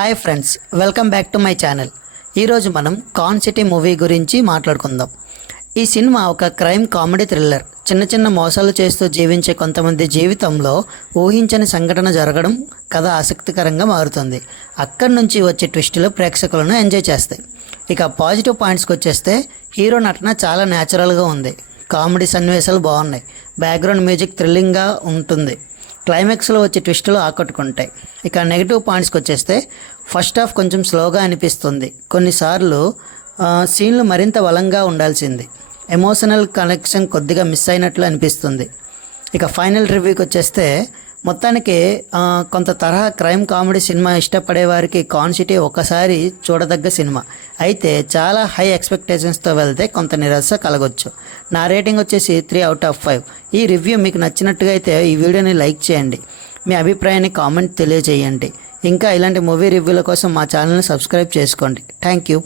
Hi friends, welcome back to my channel. ఈరోజు మనం కాన్ city movie గురించి మాట్లాడుకుందాం. ఈ సినిమా ఒక క్రైమ్ కామెడీ థ్రిల్లర్. చిన్న చిన్న మోసాలు చేస్తూ జీవించే కొంతమంది జీవితంలో ఊహించని సంఘటన జరగడం కథ ఆసక్తికరంగా మారుతుంది. అక్కడి నుంచి వచ్చే ట్విస్టులు ప్రేక్షకులను ఎంజాయ్ చేస్తాయి. ఇక పాజిటివ్ పాయింట్స్కి వచ్చేస్తే హీరో నటన చాలా న్యాచురల్గా ఉంది. కామెడీ సన్నివేశాలు బాగున్నాయి. బ్యాక్గ్రౌండ్ మ్యూజిక్ థ్రిల్లింగ్గా ఉంటుంది. క్లైమాక్స్లో వచ్చే ట్విస్టులు ఆకట్టుకుంటాయి. ఇక నెగిటివ్ పాయింట్స్కి వచ్చేస్తే ఫస్ట్ హాఫ్ కొంచెం స్లోగా అనిపిస్తుంది. కొన్నిసార్లు సీన్లు మరింత బలంగా ఉండాల్సింది. ఎమోషనల్ కనెక్షన్ కొద్దిగా మిస్ అయినట్లు అనిపిస్తుంది. ఇక ఫైనల్ రివ్యూకి వచ్చేస్తే మొత్తానికి కొంత తరహా క్రైమ్ కామెడీ సినిమా ఇష్టపడే వారికి కాన్ సిటీ ఒకసారి చూడదగ్గ సినిమా. అయితే చాలా హై ఎక్స్పెక్టేషన్స్తో వెళ్తే కొంత నిరాశ కలగొచ్చు. నా రేటింగ్ వచ్చేసి 3/5. ఈ రివ్యూ మీకు నచ్చినట్టుగా అయితే ఈ వీడియోని లైక్ చేయండి. మీ అభిప్రాయాన్ని కామెంట్ తెలియజేయండి. ఇంకా ఇలాంటి మూవీ రివ్యూల కోసం మా ఛానల్ని సబ్స్క్రైబ్ చేసుకోండి. Thank you.